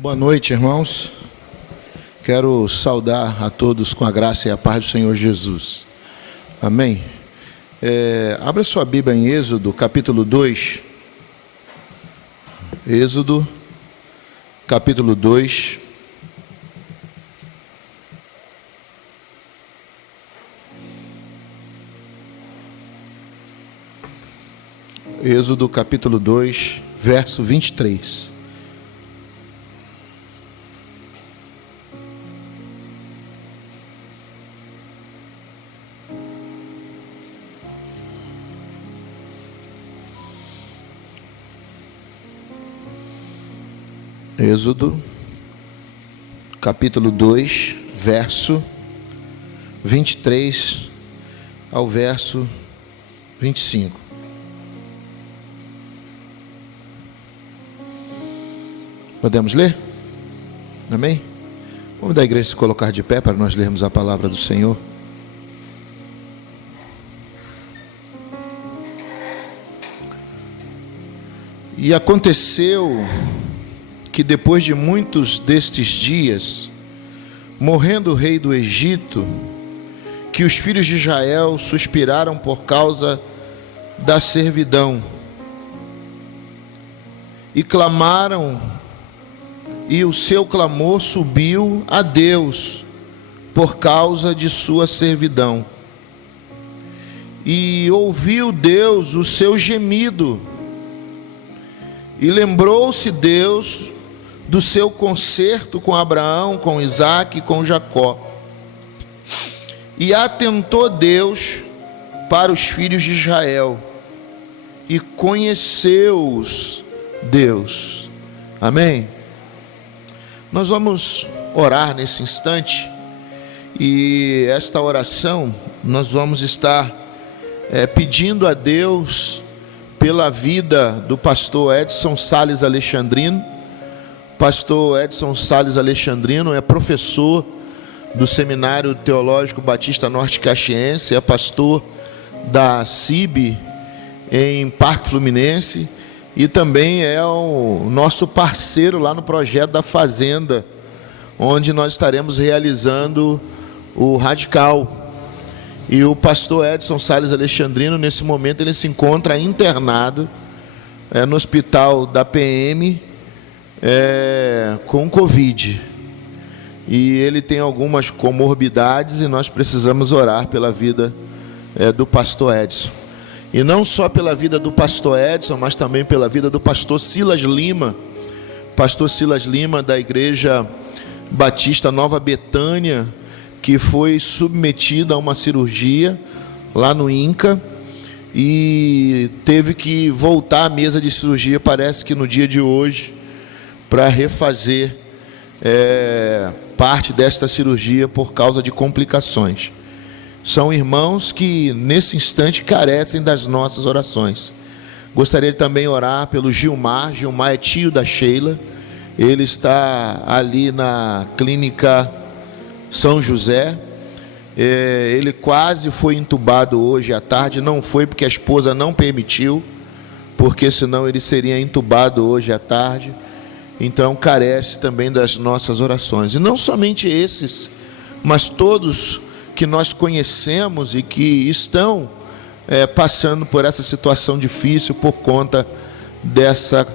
Boa noite, irmãos. Quero saudar a todos com a graça e a paz do Senhor Jesus. Amém? Abra sua Bíblia em Êxodo, capítulo 2. Êxodo, capítulo 2. Êxodo, capítulo 2, verso 23. Êxodo, capítulo 2, verso 23 ao verso 25. Podemos ler? Amém? Vamos da igreja se colocar de pé para nós lermos a palavra do Senhor. E aconteceu que depois de muitos destes dias, morrendo o rei do Egito, que os filhos de Israel suspiraram por causa da servidão, e clamaram, e o seu clamor subiu a Deus por causa de sua servidão. E ouviu Deus o seu gemido, e lembrou-se Deus do seu concerto com Abraão, com Isaque e com Jacó. E atentou Deus para os filhos de Israel, e conheceu-os Deus. Amém? Nós vamos orar nesse instante, e esta oração nós vamos estar pedindo a Deus pela vida do pastor Edson Sales Alexandrino. Pastor Edson Sales Alexandrino é professor do Seminário Teológico Batista Norte Caxiense, é pastor da CIB em Parque Fluminense, e também é o nosso parceiro lá no projeto da Fazenda, onde nós estaremos realizando o Radical. E o pastor Edson Sales Alexandrino, nesse momento, ele se encontra internado no hospital da PM com Covid. E ele tem algumas comorbidades, e nós precisamos orar pela vida do pastor Edson. E não só pela vida do pastor Edson, mas também pela vida do pastor Silas Lima. Pastor Silas Lima, da Igreja Batista Nova Betânia, que foi submetido a uma cirurgia lá no INCA e teve que voltar à mesa de cirurgia, parece que no dia de hoje, para refazer parte desta cirurgia por causa de complicações. São irmãos que nesse instante carecem das nossas orações. Gostaria de também orar pelo Gilmar. Gilmar é tio da Sheila, ele está ali na clínica São José. Ele quase foi entubado hoje à tarde, não foi porque a esposa não permitiu, porque senão ele seria entubado hoje à tarde. Então carece também das nossas orações. E não somente esses, mas todos que nós conhecemos e que estão passando por essa situação difícil por conta dessa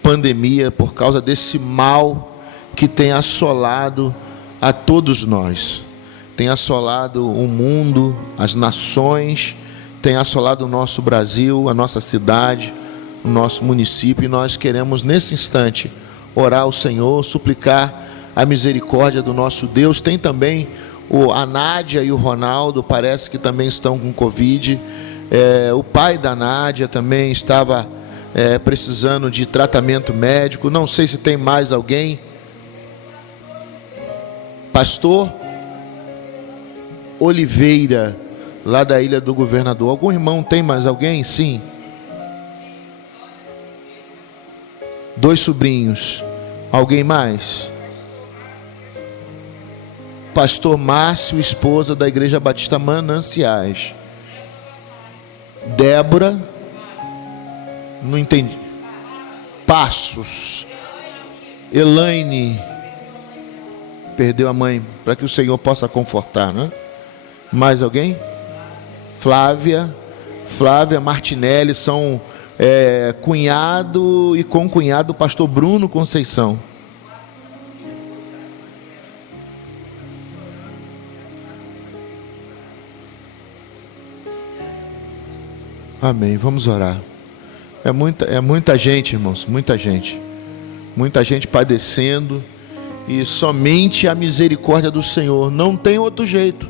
pandemia, por causa desse mal que tem assolado a todos nós. Tem assolado o mundo, as nações, tem assolado o nosso Brasil, a nossa cidade, o nosso município, e nós queremos nesse instante orar ao Senhor, suplicar a misericórdia do nosso Deus. Tem também a Nádia e o Ronaldo, parece que também estão com Covid. O pai da Nádia também estava precisando de tratamento médico. Não sei se tem mais alguém. Pastor Oliveira, lá da Ilha do Governador. Algum irmão tem mais alguém? Sim. 2 sobrinhos. Alguém mais? Pastor Márcio, esposa da Igreja Batista Mananciais. Débora, não entendi. Passos. Elaine perdeu a mãe, para que o Senhor possa confortar, né? Mais alguém? Flávia Martinelli, são cunhado e concunhado do pastor Bruno Conceição. Amém, vamos orar. É muita gente, irmãos, muita gente padecendo, e somente a misericórdia do Senhor, não tem outro jeito,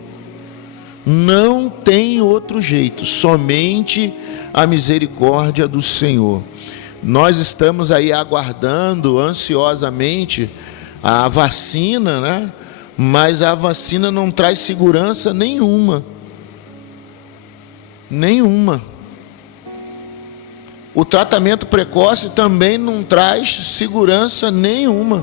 somente a misericórdia do Senhor. Nós estamos aí aguardando ansiosamente a vacina, né? Mas a vacina não traz segurança nenhuma. O tratamento precoce também não traz segurança nenhuma.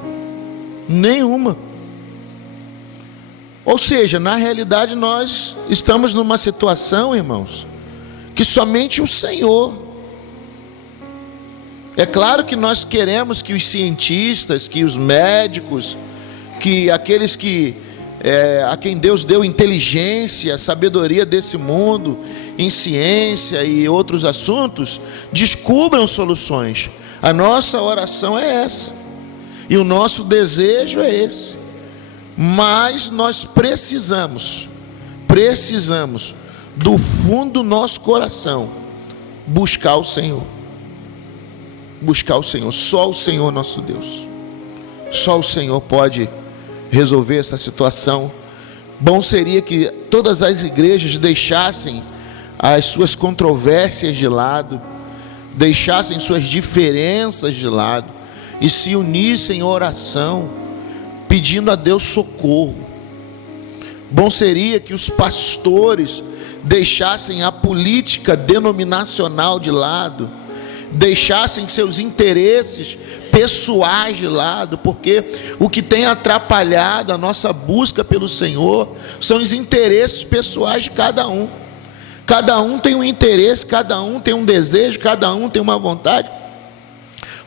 Ou seja, na realidade nós estamos numa situação, irmãos, que somente o Senhor. É claro que nós queremos que os cientistas, que os médicos, que aqueles a quem Deus deu inteligência, sabedoria desse mundo, em ciência e outros assuntos, descubram soluções. A nossa oração é essa, e o nosso desejo é esse. Mas nós precisamos do fundo do nosso coração buscar o Senhor. Só o Senhor nosso Deus, só o Senhor pode resolver essa situação. Bom seria que todas as igrejas deixassem as suas controvérsias de lado, deixassem suas diferenças de lado e se unissem em oração, pedindo a Deus socorro. Bom seria que os pastores deixassem a política denominacional de lado, deixassem seus interesses pessoais de lado, porque o que tem atrapalhado a nossa busca pelo Senhor são os interesses pessoais de cada um. Cada um tem um interesse, cada um tem um desejo, cada um tem uma vontade,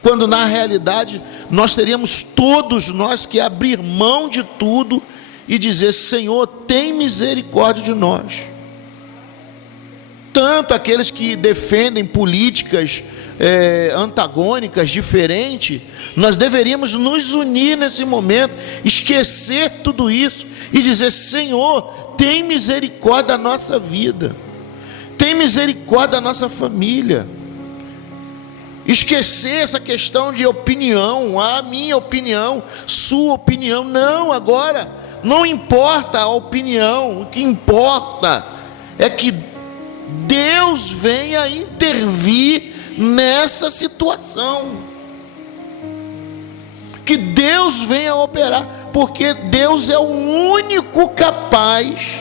quando na realidade nós teríamos todos nós que abrir mão de tudo e dizer: Senhor, tem misericórdia de nós. Tanto aqueles que defendem políticas antagônicas, diferentes, nós deveríamos nos unir nesse momento, esquecer tudo isso e dizer: Senhor, tem misericórdia da nossa vida, tem misericórdia da nossa família. Esquecer essa questão de opinião, a minha opinião, sua opinião. Não, agora não importa a opinião, o que importa é que Deus venha intervir nessa situação, que Deus venha operar, porque Deus é o único capaz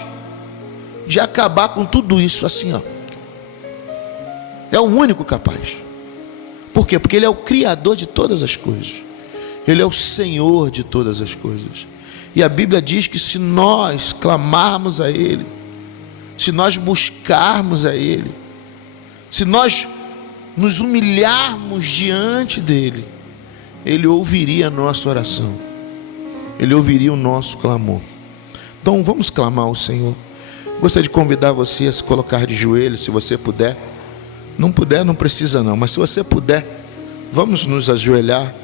de acabar com tudo isso assim, ó. É o único capaz. Por quê? Porque Ele é o Criador de todas as coisas, Ele é o Senhor de todas as coisas. E a Bíblia diz que se nós clamarmos a Ele, se nós buscarmos a Ele, se nós nos humilharmos diante dEle, Ele ouviria a nossa oração, Ele ouviria o nosso clamor. Então vamos clamar ao Senhor. Gostaria de convidar você a se colocar de joelhos, se você puder. Não puder, não precisa não, mas se você puder, vamos nos ajoelhar,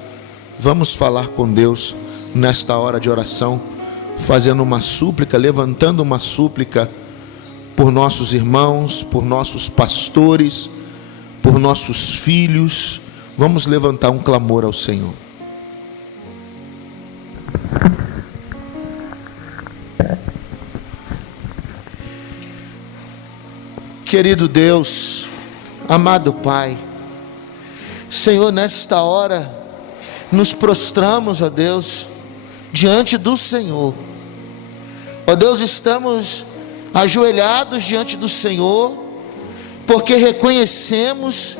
vamos falar com Deus nesta hora de oração, fazendo uma súplica, levantando uma súplica por nossos irmãos, por nossos pastores, por nossos filhos. Vamos levantar um clamor ao Senhor. Querido Deus, amado Pai, Senhor, nesta hora nos prostramos, ó Deus, diante do Senhor. Ó Deus, estamos ajoelhados diante do Senhor, porque reconhecemos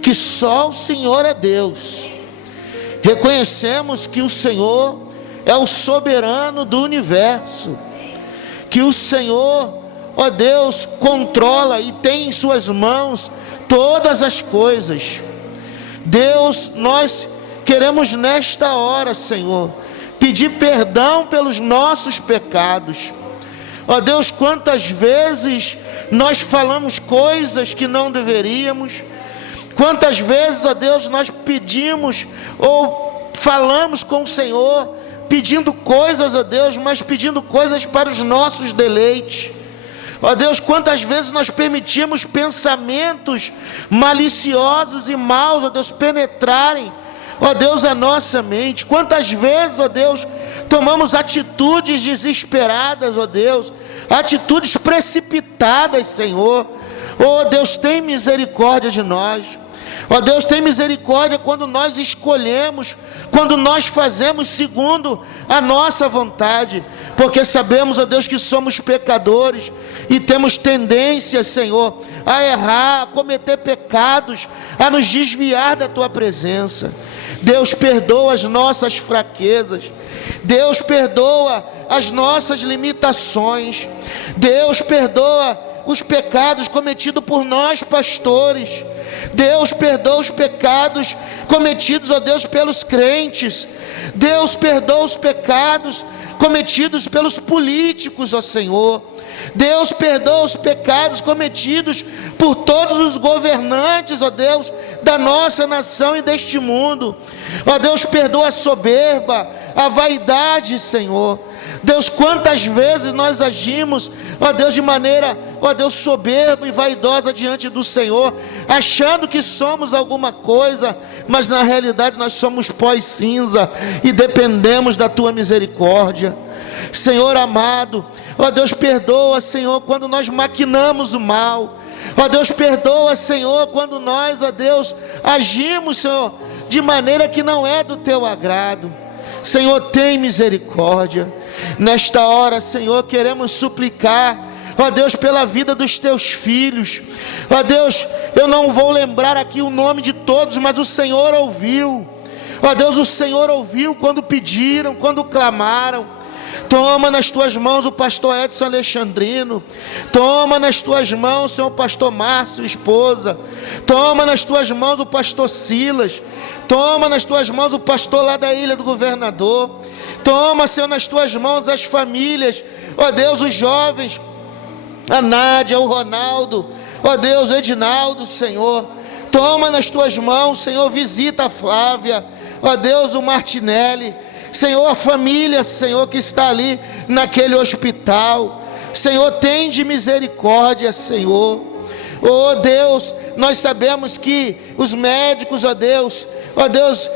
que só o Senhor é Deus. Reconhecemos que o Senhor é o soberano do universo, que o Senhor, ó Deus, controla e tem em suas mãos todas as coisas. Deus, nós queremos nesta hora, Senhor, pedir perdão pelos nossos pecados. Ó Deus, quantas vezes nós falamos coisas que não deveríamos, quantas vezes, ó Deus, nós pedimos ou falamos com o Senhor, pedindo coisas, ó Deus, mas pedindo coisas para os nossos deleites. Ó Deus, quantas vezes nós permitimos pensamentos maliciosos e maus, ó Deus, penetrarem, ó Deus, a nossa mente. Quantas vezes, ó Deus, tomamos atitudes desesperadas, ó Deus, atitudes precipitadas, Senhor. Ó Deus, tem misericórdia de nós. Ó Deus, tem misericórdia quando nós escolhemos, quando nós fazemos segundo a nossa vontade, porque sabemos, ó Deus, que somos pecadores e temos tendência, Senhor, a errar, a cometer pecados, a nos desviar da Tua presença. Deus, perdoa as nossas fraquezas. Deus, perdoa as nossas limitações. Deus, perdoa os pecados cometidos por nós, pastores. Deus, perdoa os pecados cometidos, ó Deus, pelos crentes. Deus, perdoa os pecados cometidos pelos políticos, ó Senhor. Deus, perdoa os pecados cometidos por todos os governantes, ó Deus, da nossa nação e deste mundo. Ó Deus, perdoa a soberba, a vaidade, Senhor. Deus, quantas vezes nós agimos, ó Deus, de maneira, ó Deus, soberba e vaidosa diante do Senhor, achando que somos alguma coisa, mas na realidade nós somos pó e cinza e dependemos da Tua misericórdia. Senhor amado, ó Deus, perdoa, Senhor, quando nós maquinamos o mal. Ó Deus, perdoa, Senhor, quando nós, ó Deus, agimos, Senhor, de maneira que não é do Teu agrado. Senhor, tem misericórdia. Nesta hora, Senhor, queremos suplicar, ó Deus, pela vida dos Teus filhos. Ó Deus, eu não vou lembrar aqui o nome de todos, mas o Senhor ouviu. Ó Deus, o Senhor ouviu quando pediram, quando clamaram. Toma nas Tuas mãos o pastor Edson Alexandrino. Toma nas Tuas mãos, Senhor, o pastor Márcio, esposa. Toma nas Tuas mãos o pastor Silas. Toma nas Tuas mãos o pastor lá da Ilha do Governador. Toma, Senhor, nas Tuas mãos as famílias, ó Deus, os jovens, a Nádia, o Ronaldo, ó Deus, o Edinaldo, Senhor. Toma nas Tuas mãos, Senhor, visita a Flávia, ó Deus, o Martinelli. Senhor, a família, Senhor, que está ali naquele hospital. Senhor, tem de misericórdia, Senhor. Oh Deus, nós sabemos que os médicos, ó Deus,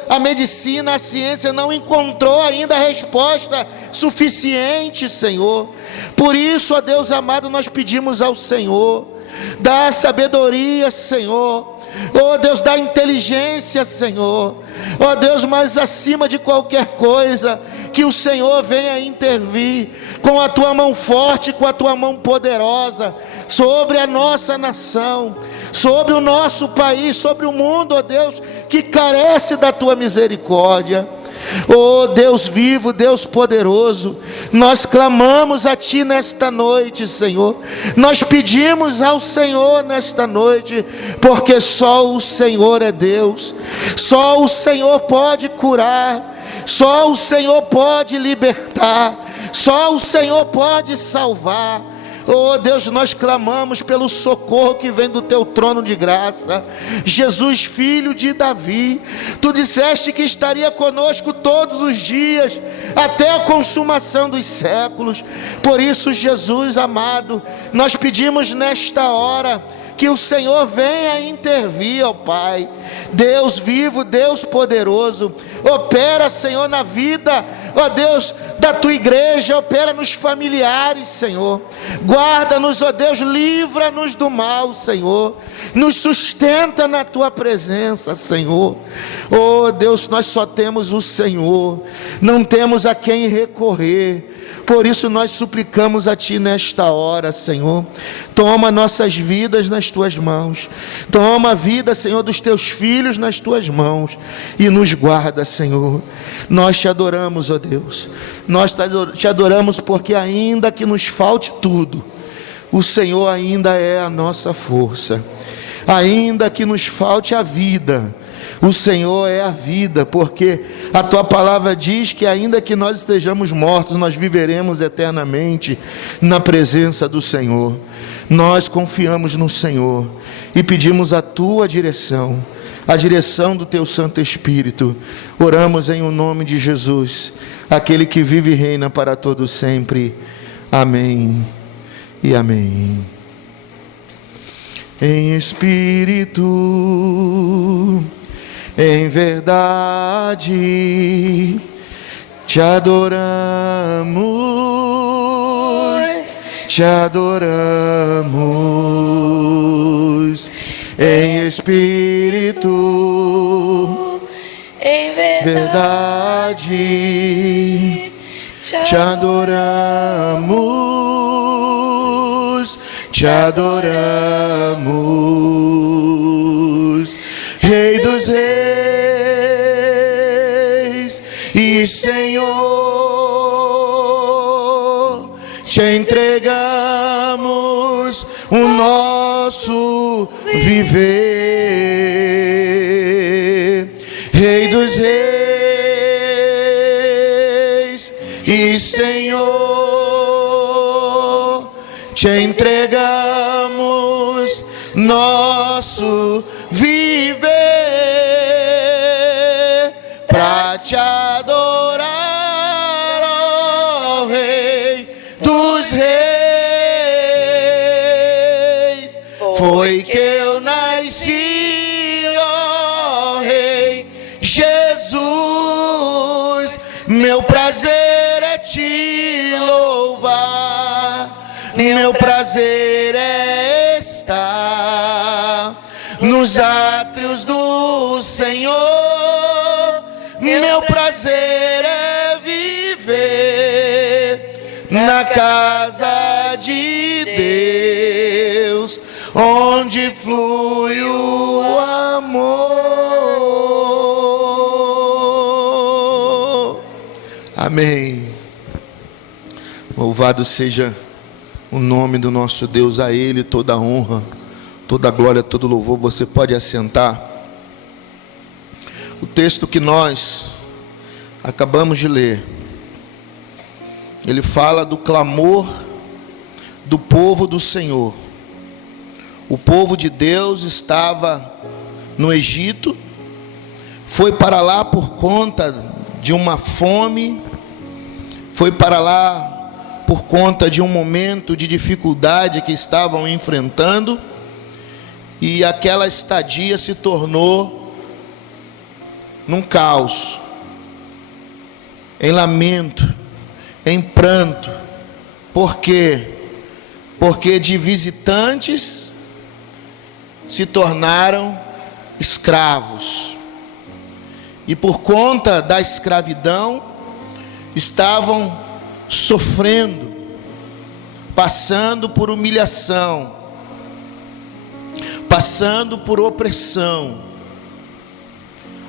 a medicina, a ciência não encontrou ainda a resposta suficiente, Senhor. Por isso, ó Deus amado, nós pedimos ao Senhor, dá sabedoria, Senhor. Oh Deus, dá inteligência, Senhor. Oh Deus, mas acima de qualquer coisa, que o Senhor venha intervir com a Tua mão forte, com a Tua mão poderosa, sobre a nossa nação, sobre o nosso país, sobre o mundo, ó Deus, que carece da Tua misericórdia. Oh Deus vivo, Deus poderoso, nós clamamos a Ti nesta noite, Senhor. Nós pedimos ao Senhor nesta noite, porque só o Senhor é Deus. Só o Senhor pode curar. Só o Senhor pode libertar. Só o Senhor pode salvar. Oh Deus, nós clamamos pelo socorro que vem do Teu trono de graça. Jesus, filho de Davi, Tu disseste que estaria conosco todos os dias, até a consumação dos séculos. Por isso, Jesus amado, nós pedimos nesta hora que o Senhor venha intervir, ó Pai. Deus vivo, Deus poderoso, opera, Senhor, na vida, ó Deus, da Tua igreja, opera nos familiares, Senhor. Guarda-nos, ó Deus, livra-nos do mal, Senhor. Nos sustenta na Tua presença, Senhor. Oh Deus, nós só temos o Senhor, não temos a quem recorrer. Por isso nós suplicamos a Ti nesta hora, Senhor. Toma nossas vidas nas Tuas mãos. Toma a vida, Senhor, dos Teus filhos nas Tuas mãos. E nos guarda, Senhor. Nós Te adoramos, ó Deus. Nós Te adoramos porque ainda que nos falte tudo, o Senhor ainda é a nossa força. Ainda que nos falte a vida, O Senhor é a vida, porque a tua palavra diz que ainda que nós estejamos mortos, nós viveremos eternamente na presença do Senhor. Nós confiamos no Senhor e pedimos a tua direção, a direção do teu Santo Espírito. Oramos em o nome de Jesus, aquele que vive e reina para todo sempre. Amém e amém. Em espírito, em verdade, te adoramos, te adoramos. Em espírito, em verdade, te adoramos, te adoramos. Rei dos reis e Senhor, te entregamos o nosso viver. Rei dos reis e Senhor, te entregamos nosso viver para te adorar, ó Rei dos reis. Foi que eu nasci, ó Rei Jesus. Meu prazer é te louvar, meu prazer é estar nos átrios do Senhor. Meu prazer é viver na casa de Deus, onde flui o amor. Amém. Louvado seja o nome do nosso Deus, a Ele toda a honra, toda a glória, todo louvor. Você pode assentar. O texto que nós acabamos de ler, ele fala do clamor do povo do Senhor. O povo de Deus estava no Egito, foi para lá por conta de uma fome, foi para lá por conta de um momento de dificuldade que estavam enfrentando, e aquela estadia se tornou num caos, em lamento, em pranto. Por quê? Porque de visitantes se tornaram escravos, e por conta da escravidão estavam sofrendo, passando por humilhação, passando por opressão.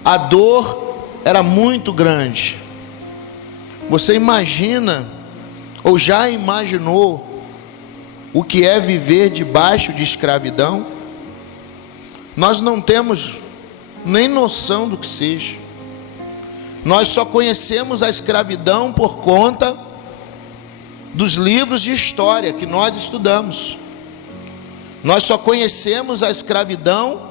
A dor era muito grande. Você imagina, ou já imaginou, o que é viver debaixo de escravidão? Nós não temos nem noção do que seja. Nós só conhecemos a escravidão por conta dos livros de história que nós estudamos. Nós só conhecemos a escravidão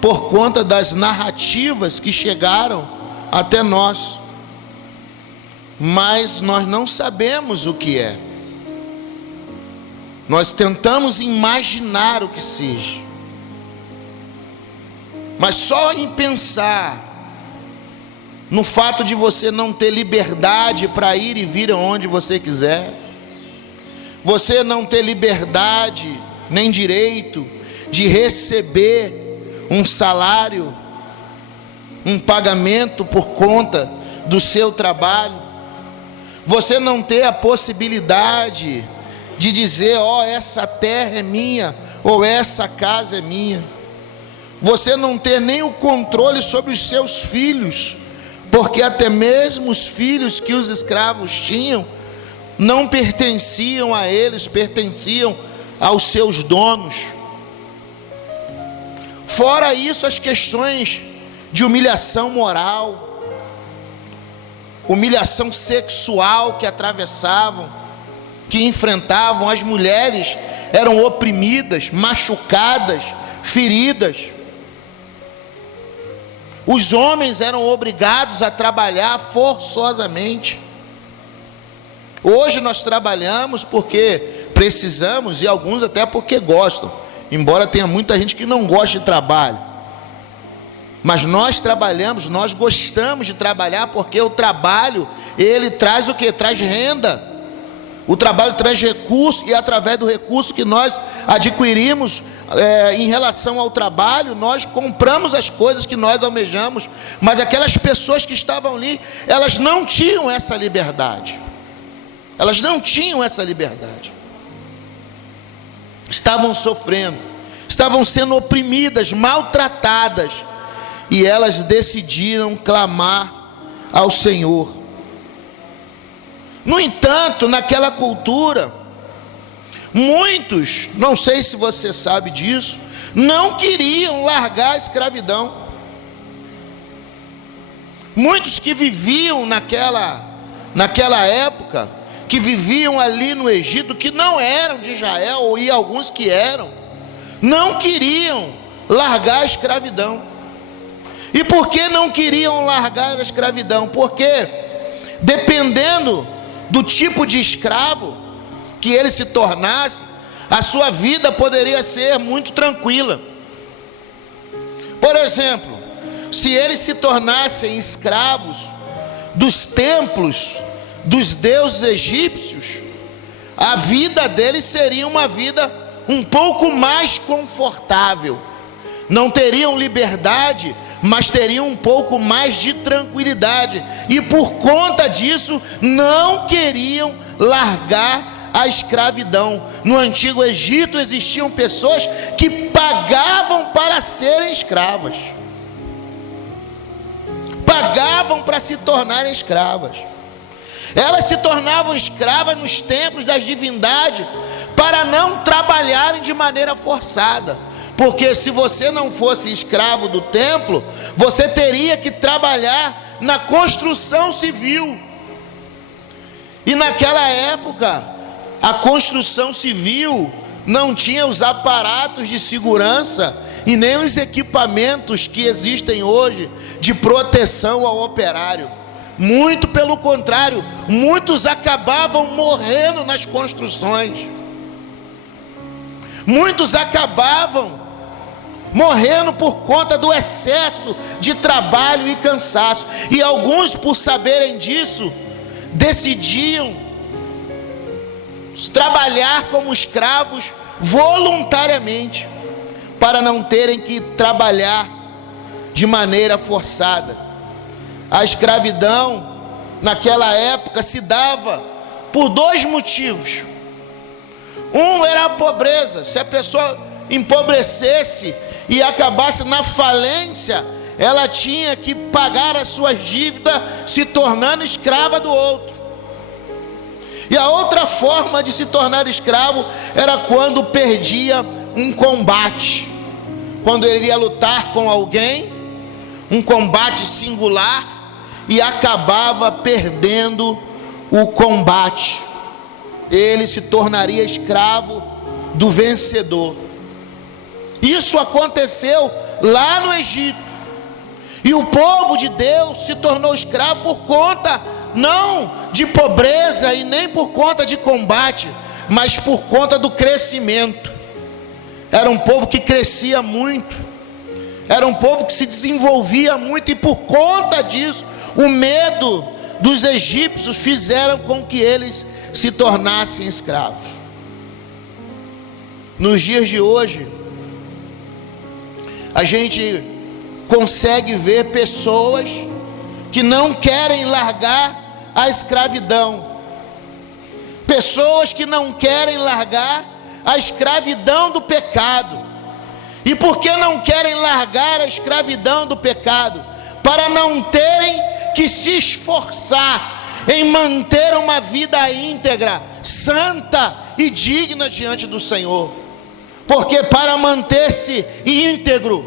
por conta das narrativas que chegaram até nós, mas nós não sabemos o que é. Nós tentamos imaginar o que seja, mas só em pensar no fato de você não ter liberdade para ir e vir aonde você quiser, você não ter liberdade nem direito de receber um salário, um pagamento por conta do seu trabalho, você não ter a possibilidade de dizer, ó, essa terra é minha, ou essa casa é minha, você não ter nem o controle sobre os seus filhos, porque até mesmo os filhos que os escravos tinham, não pertenciam a eles, pertenciam aos seus donos. Fora isso, as questões de humilhação moral, humilhação sexual que atravessavam, que enfrentavam. As mulheres eram oprimidas, machucadas, feridas. Os homens eram obrigados a trabalhar forçosamente. Hoje nós trabalhamos porque precisamos, e alguns até porque gostam, embora tenha muita gente que não gosta de trabalho. Mas nós trabalhamos, nós gostamos de trabalhar, porque o trabalho, ele traz o quê? Traz renda. O trabalho traz recurso, e através do recurso que nós adquirimos em relação ao trabalho, nós compramos as coisas que nós almejamos. Mas aquelas pessoas que estavam ali, elas não tinham essa liberdade. Elas não tinham essa liberdade. Estavam sofrendo, estavam sendo oprimidas, maltratadas, e elas decidiram clamar ao Senhor. No entanto, naquela cultura, muitos, não sei se você sabe disso, não queriam largar a escravidão. Muitos que viviam naquela época, que viviam ali no Egito, que não eram de Israel, e alguns que eram, não queriam largar a escravidão. E por que não queriam largar a escravidão? Porque dependendo do tipo de escravo que ele se tornasse, a sua vida poderia ser muito tranquila. Por exemplo, se eles se tornassem escravos dos templos dos deuses egípcios, a vida deles seria uma vida um pouco mais confortável. Não teriam liberdade, mas teriam um pouco mais de tranquilidade, e por conta disso não queriam largar a escravidão. No antigo Egito existiam pessoas que pagavam para serem escravas, pagavam para se tornarem escravas. Elas se tornavam escravas nos templos das divindades para não trabalharem de maneira forçada. Porque se você não fosse escravo do templo, você teria que trabalhar na construção civil. E naquela época, a construção civil não tinha os aparatos de segurança e nem os equipamentos que existem hoje de proteção ao operário. Muito pelo contrário, muitos acabavam morrendo nas construções. Muitos acabavam morrendo por conta do excesso de trabalho e cansaço. E alguns, por saberem disso, decidiam trabalhar como escravos voluntariamente, para não terem que trabalhar de maneira forçada. A escravidão naquela época se dava por dois motivos. Um era a pobreza. Se a pessoa empobrecesse e acabasse na falência, ela tinha que pagar as suas dívidas, se tornando escrava do outro. E a outra forma de se tornar escravo era quando perdia um combate, quando ele ia lutar com alguém, um combate singular, e acabava perdendo o combate. Ele se tornaria escravo do vencedor. Isso aconteceu lá no Egito. E o povo de Deus se tornou escravo por conta, não de pobreza e nem por conta de combate, mas por conta do crescimento. Era um povo que crescia muito, era um povo que se desenvolvia muito, e por conta disso, o medo dos egípcios fizeram com que eles se tornassem escravos. Nos dias de hoje, a gente consegue ver pessoas que não querem largar a escravidão, pessoas que não querem largar a escravidão do pecado. E por que não querem largar a escravidão do pecado? Para não terem que se esforçar em manter uma vida íntegra, santa e digna diante do Senhor. Porque para manter-se íntegro,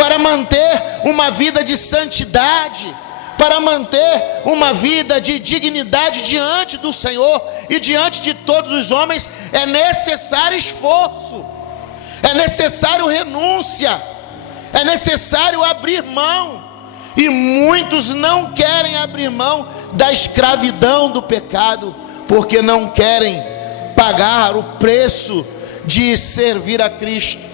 para manter uma vida de santidade, para manter uma vida de dignidade diante do Senhor e diante de todos os homens, é necessário esforço, é necessário renúncia, é necessário abrir mão. E muitos não querem abrir mão da escravidão do pecado, porque não querem pagar o preço de servir a Cristo.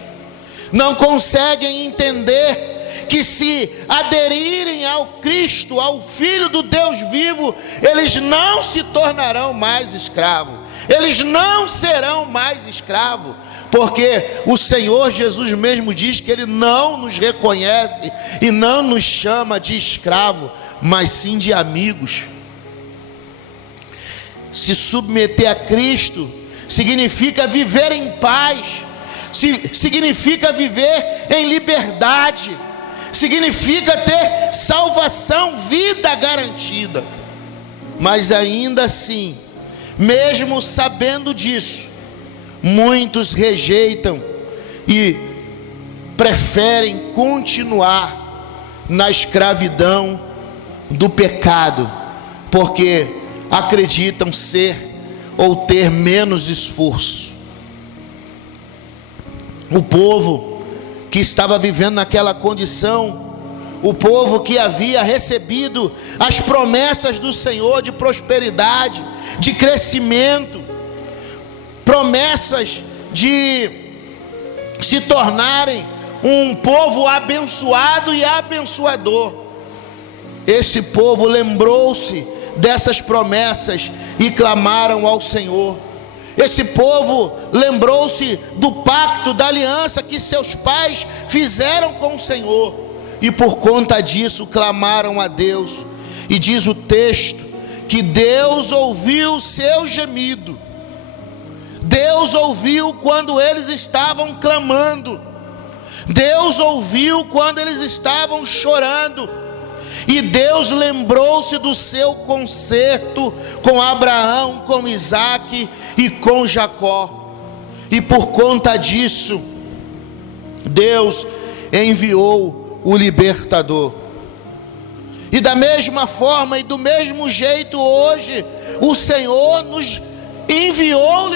Não conseguem entender que se aderirem ao Cristo, ao Filho do Deus vivo, eles não se tornarão mais escravos, eles não serão mais escravos, porque o Senhor Jesus mesmo diz que Ele não nos reconhece e não nos chama de escravo, mas sim de amigos. Se submeter a Cristo significa viver em paz, significa viver em liberdade, significa ter salvação, vida garantida. Mas ainda assim, mesmo sabendo disso, muitos rejeitam e preferem continuar na escravidão do pecado, porque acreditam ser ou ter menos esforço. O povo que estava vivendo naquela condição, o povo que havia recebido as promessas do Senhor de prosperidade, de crescimento, promessas de se tornarem um povo abençoado e abençoador. Esse povo lembrou-se dessas promessas e clamaram ao Senhor. Esse povo lembrou-se do pacto, da aliança que seus pais fizeram com o Senhor, e por conta disso clamaram a Deus. E diz o texto que Deus ouviu o seu gemido. Deus ouviu quando eles estavam clamando, Deus ouviu quando eles estavam chorando, e Deus lembrou-se do seu concerto com Abraão, com Isaque e com Jacó. E por conta disso, Deus enviou o libertador. E da mesma forma e do mesmo jeito, hoje o Senhor nos enviou o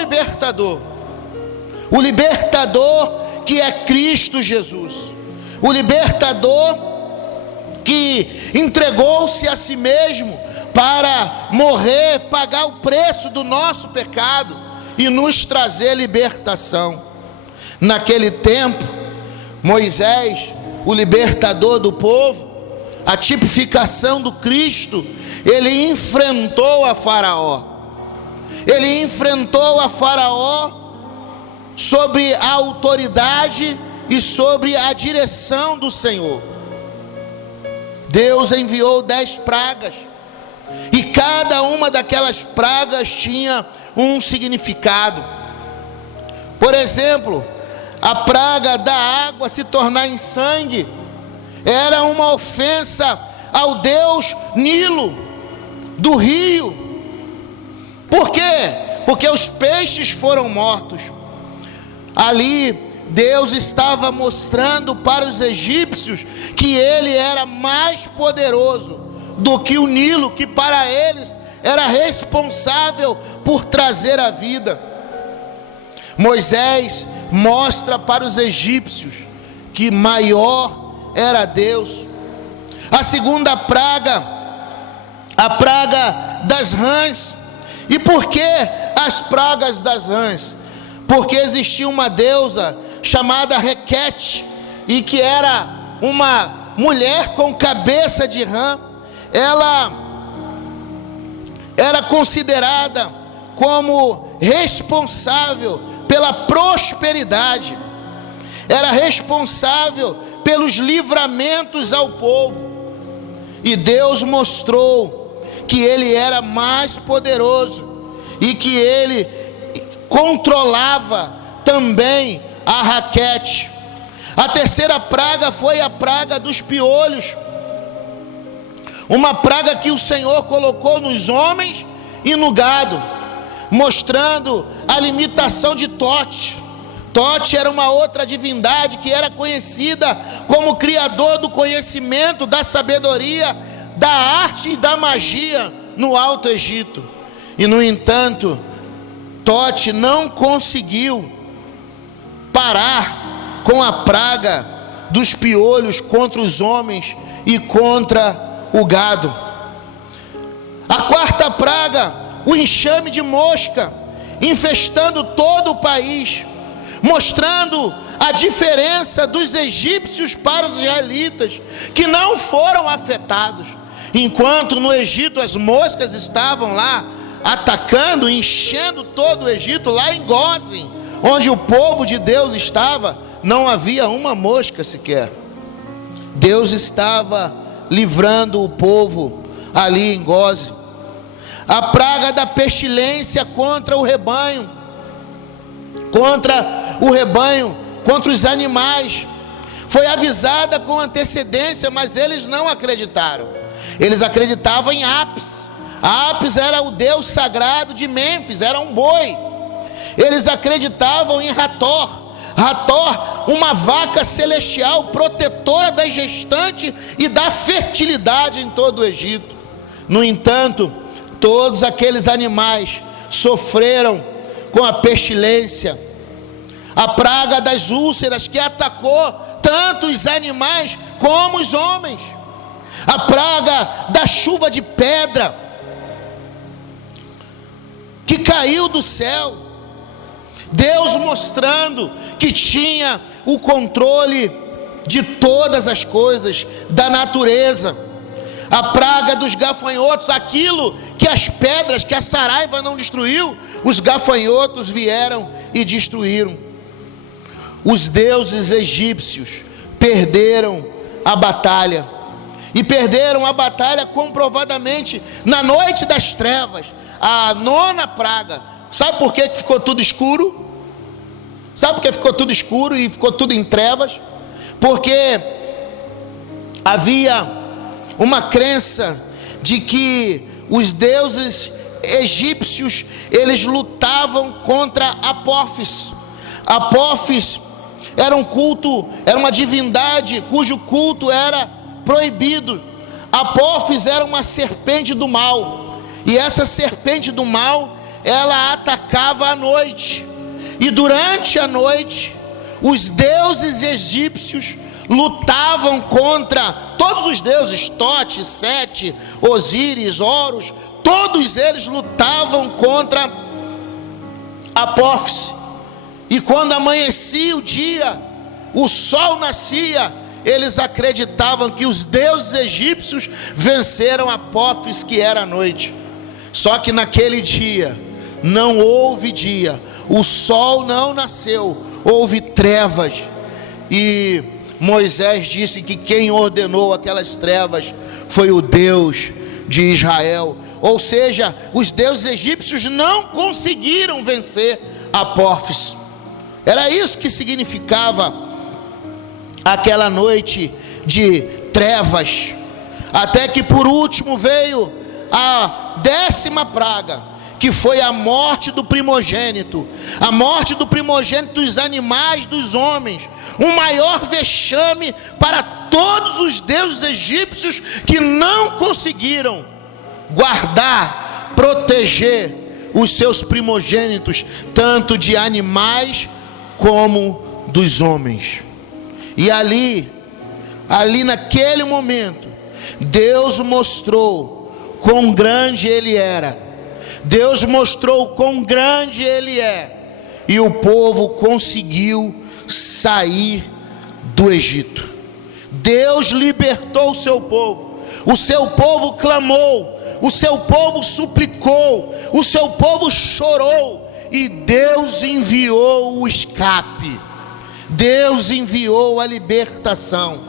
libertador que é Cristo Jesus, o libertador que entregou-se a si mesmo para morrer, pagar o preço do nosso pecado e nos trazer libertação. Naquele tempo, Moisés, o libertador do povo, a tipificação do Cristo, ele enfrentou a Faraó. Ele enfrentou a Faraó sobre a autoridade e sobre a direção do Senhor. Deus enviou 10 pragas, e cada uma daquelas pragas tinha um significado. Por exemplo, a praga da água se tornar em sangue era uma ofensa ao Deus Nilo, do rio. Por quê? Porque os peixes foram mortos. Ali Deus estava mostrando para os egípcios que Ele era mais poderoso do que o Nilo, que para eles era responsável por trazer a vida. Moisés mostra para os egípcios que maior era Deus. A segunda praga, a praga das rãs. E por que as pragas das rãs? Porque existia uma deusa chamada Requete, e que era uma mulher com cabeça de rã. Ela era considerada como responsável pela prosperidade, era responsável pelos livramentos ao povo. E Deus mostrou que Ele era mais poderoso e que Ele controlava também a Requete. A terceira praga foi a praga dos piolhos, uma praga que o Senhor colocou nos homens e no gado, mostrando a limitação de Tote, Tote era uma outra divindade que era conhecida como criador do conhecimento, da sabedoria, da arte e da magia no Alto Egito. E no entanto, Tote não conseguiu parar com a praga dos piolhos contra os homens e contra o gado. A quarta praga, o enxame de mosca, infestando todo o país, mostrando a diferença dos egípcios para os israelitas, que não foram afetados. Enquanto no Egito as moscas estavam lá atacando, enchendo todo o Egito, lá em Gósen, onde o povo de Deus estava, não havia uma mosca sequer. Deus estava livrando o povo ali em Gósen. A praga da pestilência contra o rebanho, contra os animais, foi avisada com antecedência, mas eles não acreditaram. Eles acreditavam em Apis. Apis era o deus sagrado de Mênfis, era um boi. Eles acreditavam em Hathor, uma vaca celestial, protetora da gestante e da fertilidade em todo o Egito. No entanto, todos aqueles animais sofreram com a pestilência, a praga das úlceras que atacou tanto os animais como os homens, a praga da chuva de pedra que caiu do céu, Deus mostrando que tinha o controle de todas as coisas da natureza. A praga dos gafanhotos, aquilo que as pedras, que a saraiva não destruiu, os gafanhotos vieram e destruíram. Os deuses egípcios perderam a batalha, e perderam a batalha comprovadamente na noite das trevas, a nona praga. Sabe por que ficou tudo escuro? Sabe por que ficou tudo escuro e ficou tudo em trevas? Porque havia uma crença de que os deuses egípcios, eles lutavam contra Apófis. Apófis era um culto, era uma divindade cujo culto era proibido. Apófis era uma serpente do mal, e essa serpente do mal, ela atacava à noite, e durante a noite os deuses egípcios lutavam contra todos os deuses, Tote, Sete, Osíris, Horus, todos eles lutavam contra Apófis. E quando amanhecia o dia, o sol nascia, eles acreditavam que os deuses egípcios venceram Apófis, que era a noite. Só que naquele dia não houve dia, o sol não nasceu, houve trevas. E Moisés disse que quem ordenou aquelas trevas foi o Deus de Israel. Ou seja, os deuses egípcios não conseguiram vencer Apófis. Era isso que significava aquela noite de trevas. Até que por último veio a 10ª praga, que foi a morte do primogênito. A morte do primogênito dos animais, dos homens. Um maior vexame para todos os deuses egípcios que não conseguiram guardar, proteger os seus primogênitos, tanto de animais como dos homens. E ali naquele momento, Deus mostrou quão grande Ele era. Deus mostrou quão grande Ele é. E o povo conseguiu sair do Egito. Deus libertou o seu povo. O seu povo clamou, o seu povo suplicou, o seu povo chorou, e Deus enviou o escape. Deus enviou a libertação.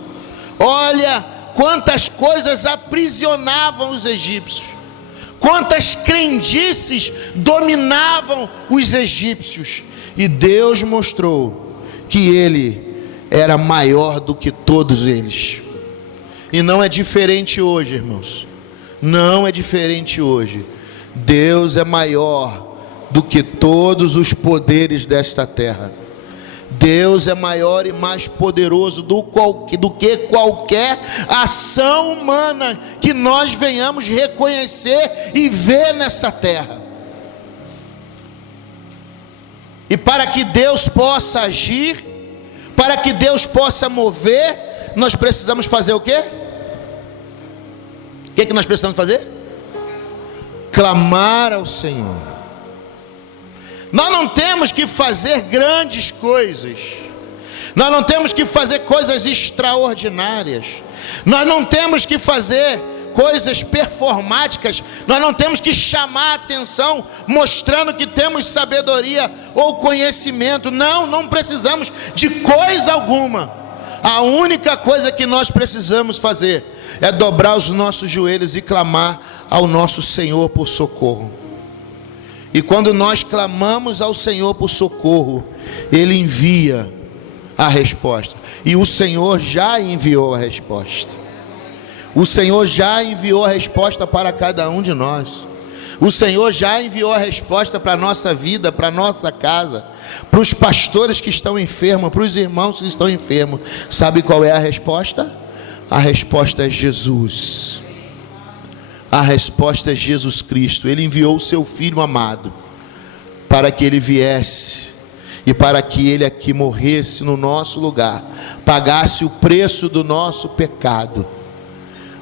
Olha quantas coisas aprisionavam os egípcios, quantas crendices dominavam os egípcios, e Deus mostrou que Ele era maior do que todos eles. E não é diferente hoje, irmãos. Não é diferente hoje. Deus é maior do que todos os poderes desta terra. Deus é maior e mais poderoso do que qualquer ação humana que nós venhamos reconhecer e ver nessa terra. E para que Deus possa agir, para que Deus possa mover, nós precisamos fazer o quê? O que nós precisamos fazer? Clamar ao Senhor. Nós não temos que fazer grandes coisas, nós não temos que fazer coisas extraordinárias, nós não temos que fazer coisas performáticas, nós não temos que chamar a atenção mostrando que temos sabedoria ou conhecimento. Não precisamos de coisa alguma. A única coisa que nós precisamos fazer é dobrar os nossos joelhos e clamar ao nosso Senhor por socorro. E quando nós clamamos ao Senhor por socorro, Ele envia a resposta. E o Senhor já enviou a resposta. O Senhor já enviou a resposta para cada um de nós. O Senhor já enviou a resposta para a nossa vida, para a nossa casa, para os pastores que estão enfermos, para os irmãos que estão enfermos. Sabe qual é a resposta? A resposta é Jesus. A resposta é Jesus Cristo. Ele enviou o seu Filho amado para que Ele viesse e para que Ele aqui morresse no nosso lugar, pagasse o preço do nosso pecado.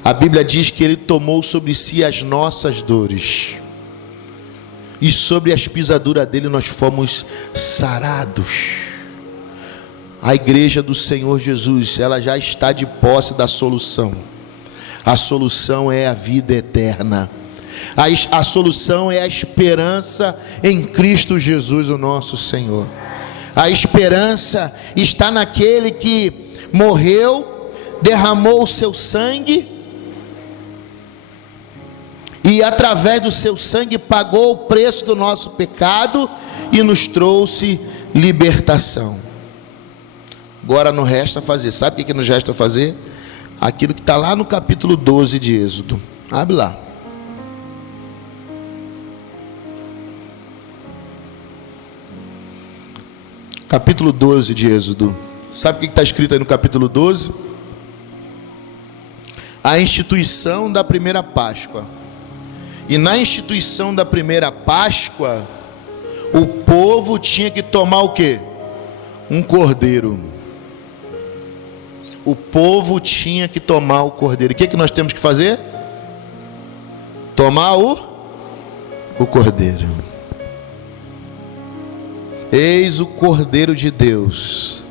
A Bíblia diz que Ele tomou sobre si as nossas dores, e sobre as pisaduras dele nós fomos sarados. A igreja do Senhor Jesus, ela já está de posse da solução. A solução é a vida eterna. A solução é a esperança em Cristo Jesus, o nosso Senhor. A esperança está naquele que morreu, derramou o seu sangue, e através do seu sangue pagou o preço do nosso pecado e nos trouxe libertação. Agora não resta fazer. Sabe o que nos resta fazer? Aquilo que está lá no capítulo 12 de Êxodo. Abre lá. Capítulo 12 de Êxodo. Sabe o que está escrito aí no capítulo 12? A instituição da primeira Páscoa. E na instituição da primeira Páscoa, o povo tinha que tomar o quê? Um cordeiro. O povo tinha que tomar o cordeiro. O que nós temos que fazer? Tomar o cordeiro. Eis o Cordeiro de Deus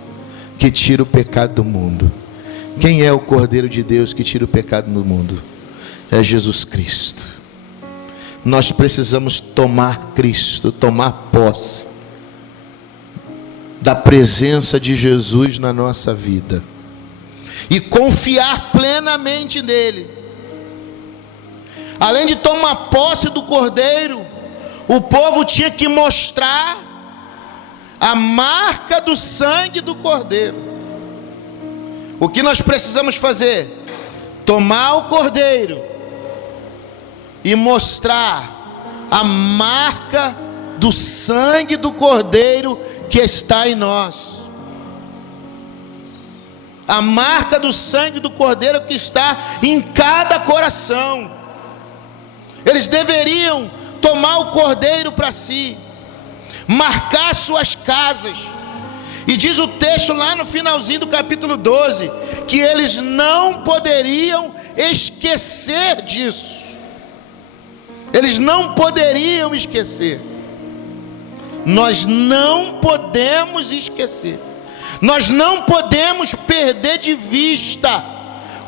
que tira o pecado do mundo. Quem é o Cordeiro de Deus que tira o pecado do mundo? É Jesus Cristo. Nós precisamos tomar Cristo, tomar posse da presença de Jesus na nossa vida e confiar plenamente nele. Além de tomar posse do Cordeiro, o povo tinha que mostrar a marca do sangue do Cordeiro. O que nós precisamos fazer? Tomar o Cordeiro e mostrar a marca do sangue do Cordeiro que está em nós. A marca do sangue do Cordeiro que está em cada coração. Eles deveriam tomar o Cordeiro para si, marcar suas casas. E diz o texto lá no finalzinho do capítulo 12, que eles não poderiam esquecer disso. Eles não poderiam esquecer. Nós não podemos esquecer. Nós não podemos perder de vista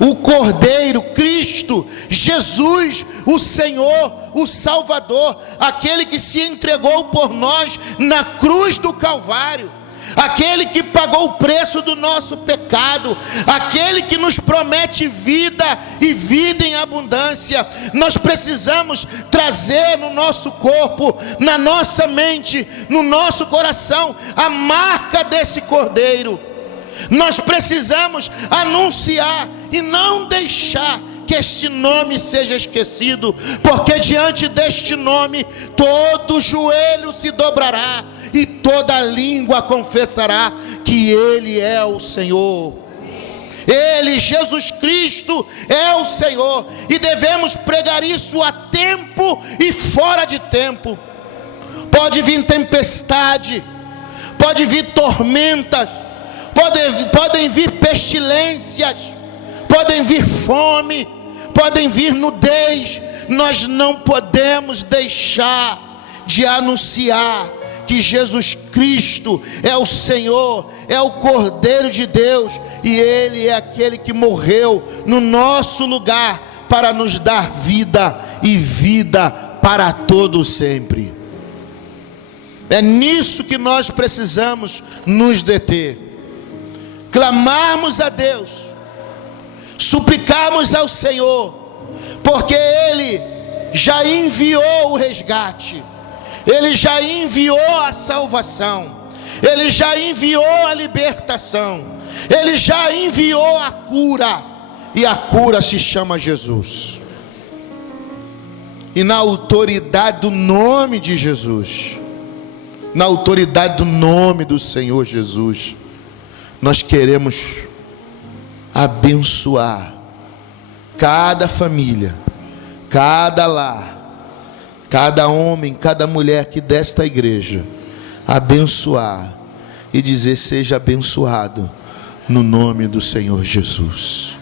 o Cordeiro, Cristo, Jesus, o Senhor, o Salvador, aquele que se entregou por nós na cruz do Calvário, aquele que pagou o preço do nosso pecado, aquele que nos promete vida e vida em abundância. Nós precisamos trazer no nosso corpo, na nossa mente, no nosso coração, a marca desse Cordeiro. Nós precisamos anunciar e não deixar que este nome seja esquecido, porque diante deste nome todo joelho se dobrará e toda língua confessará que que Ele é o Senhor. Ele, Jesus Cristo, é o Senhor, e devemos pregar isso a tempo e fora de tempo. Pode vir tempestade, pode vir tormentas, podem vir pestilências, podem vir fome, podem vir nudez. Nós não podemos deixar de anunciar que Jesus Cristo é o Senhor, é o Cordeiro de Deus, e Ele é aquele que morreu no nosso lugar para nos dar vida e vida para todo sempre. É nisso que nós precisamos nos deter, clamarmos a Deus, suplicarmos ao Senhor, porque Ele já enviou o resgate, Ele já enviou a salvação, Ele já enviou a libertação, Ele já enviou a cura, e a cura se chama Jesus. E na autoridade do nome de Jesus, na autoridade do nome do Senhor Jesus, nós queremos abençoar cada família, cada lar, cada homem, cada mulher aqui desta igreja, abençoar e dizer: seja abençoado no nome do Senhor Jesus.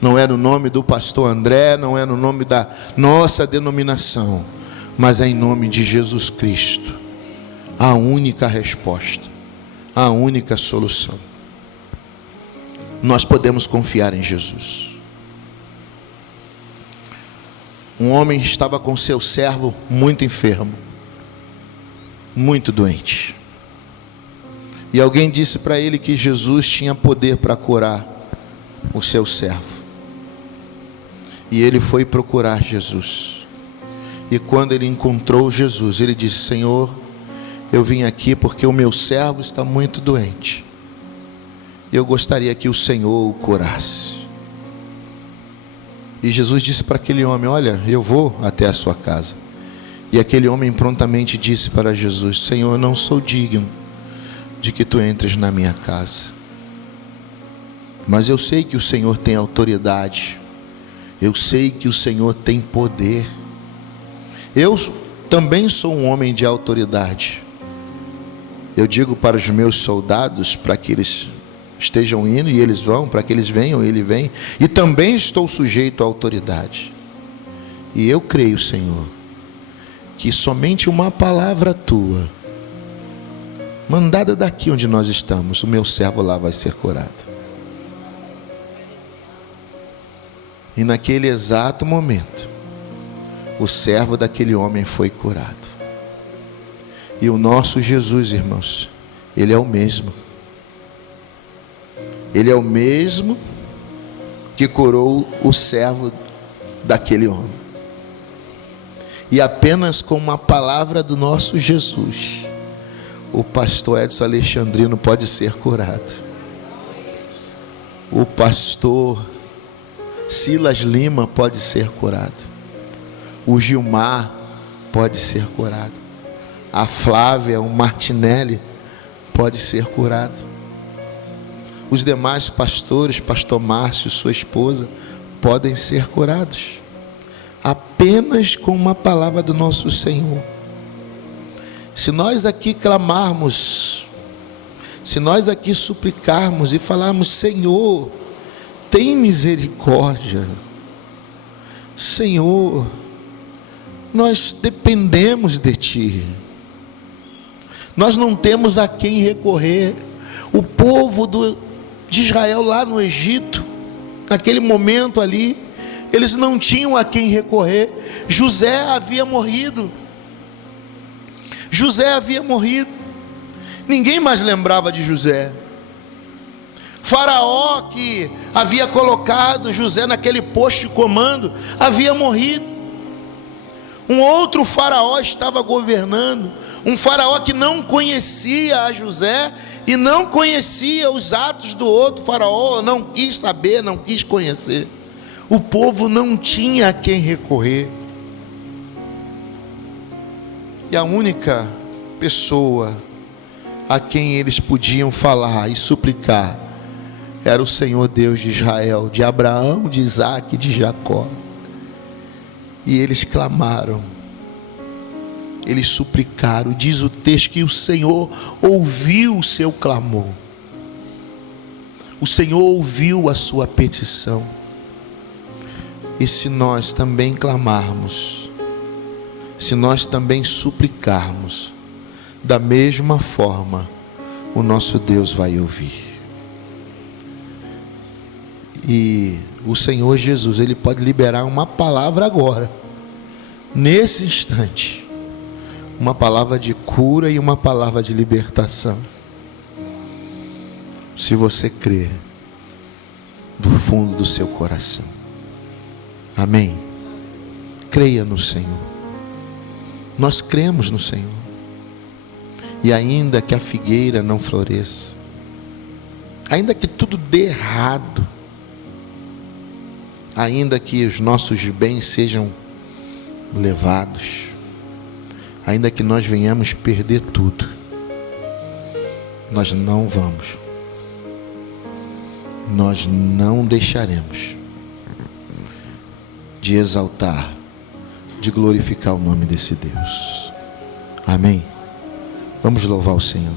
Não é no nome do pastor André, não é no nome da nossa denominação, mas é em nome de Jesus Cristo, a única resposta, a única solução. Nós podemos confiar em Jesus. Um homem estava com seu servo muito enfermo, muito doente, e alguém disse para ele que Jesus tinha poder para curar o seu servo. E ele foi procurar Jesus, e quando ele encontrou Jesus, ele disse: Senhor, eu vim aqui porque o meu servo está muito doente, e eu gostaria que o Senhor o curasse. E Jesus disse para aquele homem: olha, eu vou até a sua casa. E aquele homem prontamente disse para Jesus: Senhor, eu não sou digno de que tu entres na minha casa, mas eu sei que o Senhor tem autoridade, eu sei que o Senhor tem poder. Eu também sou um homem de autoridade. Eu digo para os meus soldados para que eles estejam indo, e eles vão, para que eles venham, ele vem. E também estou sujeito à autoridade. E eu creio, Senhor, que somente uma palavra tua, mandada daqui onde nós estamos, o meu servo lá vai ser curado. E naquele exato momento, o servo daquele homem foi curado. E o nosso Jesus, irmãos, Ele é o mesmo. Ele é o mesmo que curou o servo daquele homem. E apenas com uma palavra do nosso Jesus, o pastor Edson Alexandrino pode ser curado. O pastor Silas Lima pode ser curado. O Gilmar pode ser curado. A Flávia, o Martinelli pode ser curado. Os demais pastores, pastor Márcio, sua esposa, podem ser curados. Apenas com uma palavra do nosso Senhor. Se nós aqui clamarmos, se nós aqui suplicarmos e falarmos: Senhor, tem misericórdia, Senhor, nós dependemos de Ti, nós não temos a quem recorrer. O povo de Israel lá no Egito, naquele momento ali, eles não tinham a quem recorrer. José havia morrido, ninguém mais lembrava de José. Faraó, que havia colocado José naquele posto de comando, havia morrido. Um outro faraó estava governando, um faraó que não conhecia a José e não conhecia os atos do outro faraó, não quis saber, não quis conhecer. O povo não tinha a quem recorrer. E a única pessoa a quem eles podiam falar e suplicar era o Senhor Deus de Israel, de Abraão, de Isaque e de Jacó. E eles clamaram, eles suplicaram. Diz o texto que o Senhor ouviu o seu clamor, o Senhor ouviu a sua petição. E se nós também clamarmos, se nós também suplicarmos, da mesma forma o nosso Deus vai ouvir. E o Senhor Jesus, Ele pode liberar uma palavra agora, nesse instante, uma palavra de cura e uma palavra de libertação, se você crer do fundo do seu coração. Amém? Creia no Senhor. Nós cremos no Senhor. E ainda que a figueira não floresça, ainda que tudo dê errado, ainda que os nossos bens sejam levados, ainda que nós venhamos perder tudo, nós não deixaremos de exaltar, de glorificar o nome desse Deus. Amém? Vamos louvar o Senhor.